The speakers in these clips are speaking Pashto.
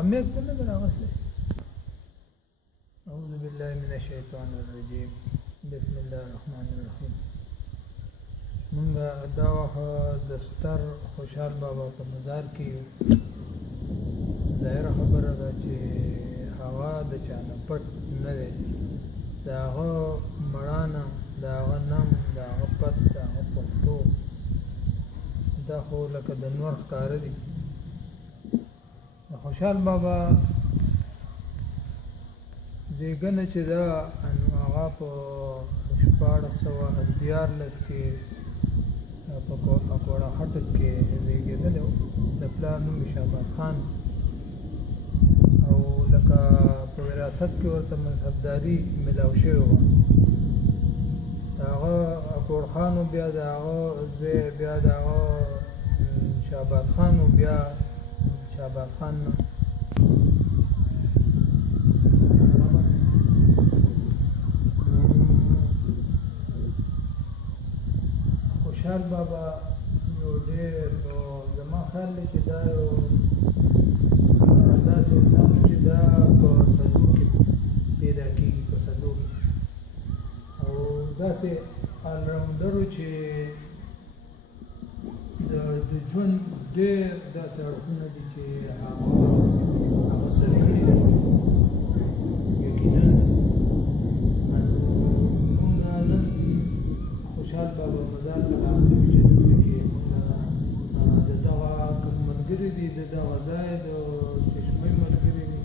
غمیق ته نه راغسته. اعوذ بالله من الشیطان الرجیم. بسم الله الرحمن الرحیم. مونږه دا وخت د ستر خوشحال بابا په مزار کې یو. ظاهره خبره ده چې هوا د چا نه پټ نه دی، د هغه مړانه، د هغه نم، د هغه پت، د هغه پښتو دا خو لکه د نور ښکاره دي. د خوشحال بابا زیږنه چې ده هغه په 1414 کې په اکوړه خټک کې زیږېدلی و. د پلار نوم شهباز خان او لکه په وراثت کې ورته منصبداري ملاو شوې وه. د هغه اکوړ خان و، بیا د هغه زوی، بیا د هغه شهباز خان و، بیا شهباز خان نه خوشحال بابا یو ډېر زما خیال دی چې دا یو داسې انسان چې دا په صدو کې پیدا کېږي، په صدو کې، او داسې آلراونډر و چې د ژوند ډېر داسې اړخونه دي چې هغه سر کړي دي. یقینا مونږ نن خوشحال بابا مزار ته راغلي یو چې دلته کې مونږ د دغه کوم ملګري دي، د دغه ځای د چشمې ملګري دي،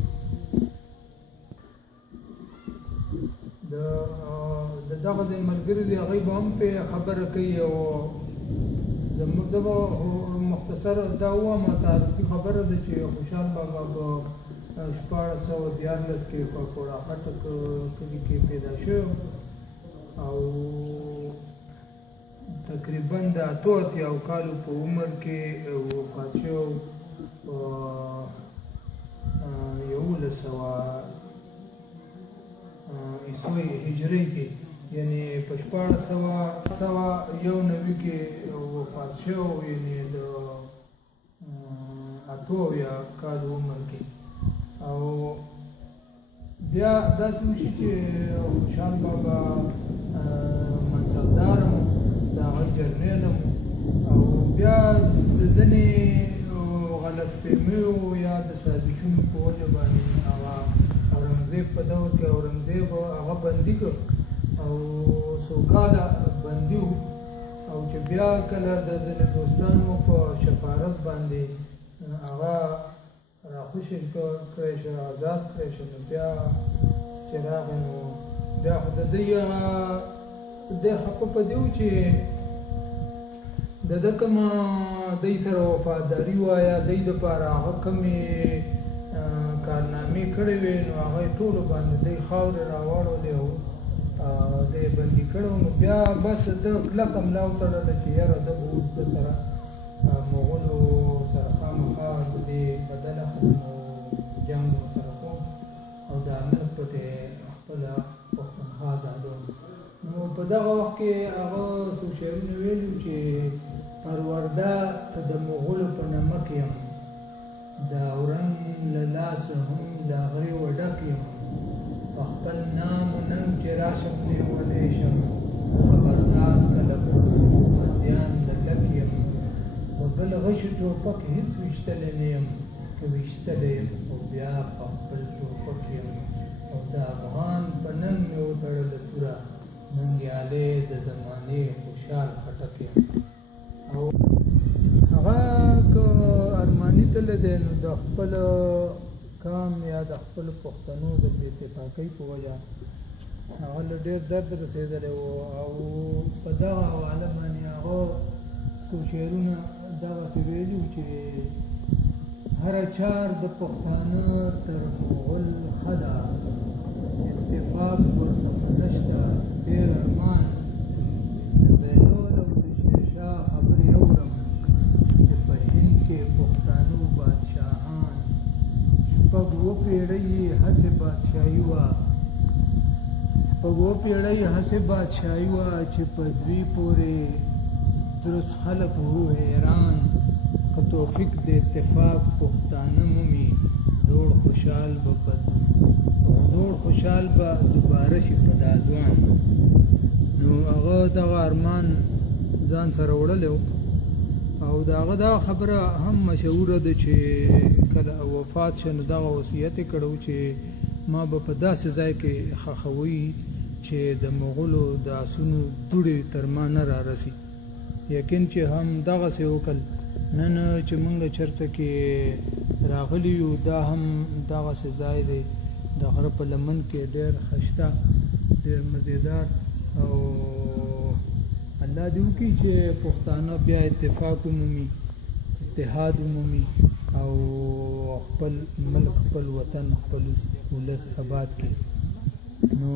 د دغه ځای ملګري دي، هغوی به هم پرې خبره کوي. او زموږ زه به مختصر دا ووایم، تعارفي خبره ده چې خوشحال بابا په 1414 کې په اکوړه خټک کلي کې پیدا شوی او تقریبا د 88 کالو په عمر کې وفات شوی په 1100 هجري کې، یعنی په 1491 کې وفات شوی، یعنی د 88 کالو عمر کې. او بیا داسې وشي چې خوشحال بابا منصبدار هم، د هغه جرنیل هم، او بیا د ځینې غلط فهمیو یا د سازشونو په وجه باندې هغه اورنګزیب په دور کې اورنګزیب هغه بندي کړ او څو کاله بندي و. او چې بیا کله د ځینې دوستانو په سفارش باندې هغه راخوشي کړی شو، آزاد کړی شو، نو بیا چې راغی نو بیا خو د دی خفه په دې و چې د ده کومه دی سره وفاداري وه یا دی دپاره هغه کومې کارنامې کړې وې، نو هغه یې ټولو باندې دی خاورې راواړولې او دی یې بندي کړی و. نو بیا بس ده کلکه ملا وتړله چې یاره ده به اوس ده سره مغولو سره خامخا د دې بدل اخلم او جنګ به ورسره کوم او د امیر پټې خپله پښتونخوا ازادوم. نو په دغه وخت کې هغه څو شعرونه ویلي چې پرورده ته د مغولو په نمک یم، د اورنګ له لاسه هم له غرې وډک یم، په خپل نام و ننګ چې راشم لیونی شم، خبردار که له بندیان له لک یم، په بل غشو ټوپک هېڅ ویشتلی نه یم، که ویشتلی یم خو بیا په خپل ټوپک یم، او د افغان په ننګ مې وتړله توره، ننګیالی د زمانې خوشحال خټک یم. او هغه که ارماني تللی دی نو د خپل قام یا د خپلو پښتنو د بې اتفاقۍ په وجه هغه له ډېر درد رسېدلی و. او په دغه حواله باندې هغه څو شعرونه دغسې ویلي وو چې هره چار د پښتانه تر مغل ښه ده، اتفاق ورڅخه نشته، ډېر ارمان د بهلول او د شیرشاه خبرې اورم، چې په هند کې پښتانو بادشاهان شپږ اووه پېړۍ یې هسې بادشاهي وه، شپږ اووه پېړۍ هسې بادشاهي وه، چې په دوی پورې درست خلق وو حیران، که توفیق د اتفاق پښتانه مومي زوړ خوشحال به زوړ خوشحال به دوباره شي په دا ځوان. نو هغه دغه ارمان ځان سره وړلی و او د هغه دا خبره هم مشهوره ده چې کله وفات شه نو دغه وصیت یې کړی و چې ما به په داسې ځای کې ښخوي چې د مغولو د آسونو دوړې تر ما نه رارسي. یقین چې هم دغسې وکړل. نن چې موږ چېرته کې راغلي یو دا هم دغسې ځای دی د غره په لمن کې ډېر ښایسته ډېر مزېدار او الله دې وکړي چې پښتانه بیا اتفاق ومومي اتحاد ومومي او خپل ملک خپل وطن خپل ولس آباد کړي. نو